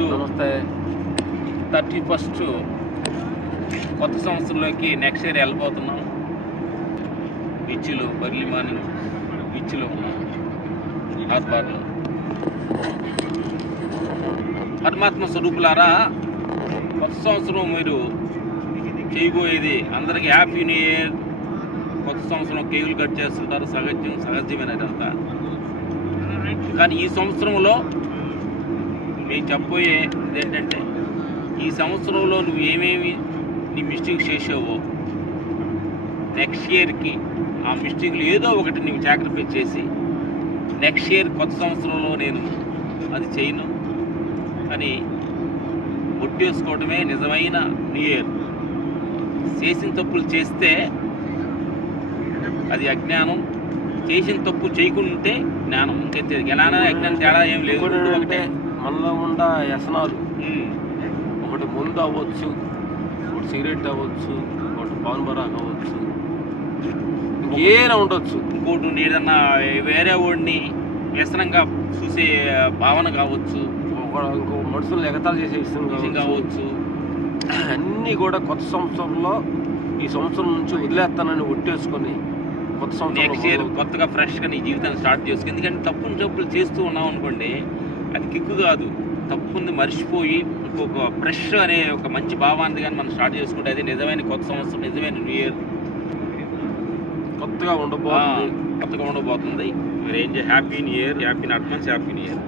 ఈరోజు నమస్తే thirty first కొత్త సంవత్సరంలోకి నెక్స్ట్ ఇయర్ వెళ్ళిపోతున్నాం బీచ్లో బర్లీ మార్నింగ్ బీచ్లో ఉన్నాం హార్బార్లో పరమాత్మ స్వరూపులారా కొత్త సంవత్సరం మీరు చేయబోయేది అందరికీ హ్యాపీ న్యూ ఇయర్ కొత్త సంవత్సరం కేకులు కట్ చేస్తుంటారు సహజం సహజమైన కానీ ఈ సంవత్సరంలో మేము చెప్పబోయే ఏంటంటే ఈ సంవత్సరంలో నువ్వు ఏమేమి నీ మిస్టేక్ చేసావో నెక్స్ట్ ఇయర్కి ఆ మిస్టేక్లు ఏదో ఒకటి నువ్వు సాక్రిఫైస్ చేసి నెక్స్ట్ ఇయర్ కొత్త సంవత్సరంలో నేను అది చేయను. అని ఒట్టేసుకోవడమే నిజమైన న్యూ ఇయర్ చేసిన తప్పులు చేస్తే అది అజ్ఞానం చేసిన తప్పు చేయకుంటే జ్ఞానం. ఇంకైతే జ్ఞానం అజ్ఞానం తేడా ఏం లేదు. ఒకటే. మనలో ఉన్న వ్యసనాలు. ఒకటి ముందు అవ్వచ్చు ఒకటి సిగరెట్ అవ్వచ్చు ఒకటి పాన్ బరాక్ అవ్వచ్చు. ఇంకేనా ఉండొచ్చు. ఇంకోటి ఉండి ఏదన్నా వేరే వాడిని వ్యసనంగా చూసే భావన కావచ్చు. ఇంకో మనుషులు ఎగతాలు చేసే విషయం కావచ్చు. అన్నీ కూడా కొత్త సంవత్సరంలో ఈ సంవత్సరం నుంచి వదిలేస్తానని ఒట్టేసుకొని నెక్స్ట్ ఇయర్ కొత్తగా ఫ్రెష్గా నీ జీవితాన్ని స్టార్ట్ చేసుకో. ఎందుకంటే తప్పుని తప్పులు చేస్తూ ఉన్నాం అనుకోండి అది కిక్కు కాదు. తప్పుని మర్చిపోయి ఇంకొక ఫ్రెష్ అనే ఒక మంచి భావాన్ని కానీ మనం స్టార్ట్ చేసుకుంటే అది నిజమైన కొత్త సంవత్సరం నిజమైన న్యూ ఇయర్ కొత్తగా ఉండబోతుంది. కొత్తగా ఉండబోతుంది. మీరు ఏం happy new year happy advance happy new year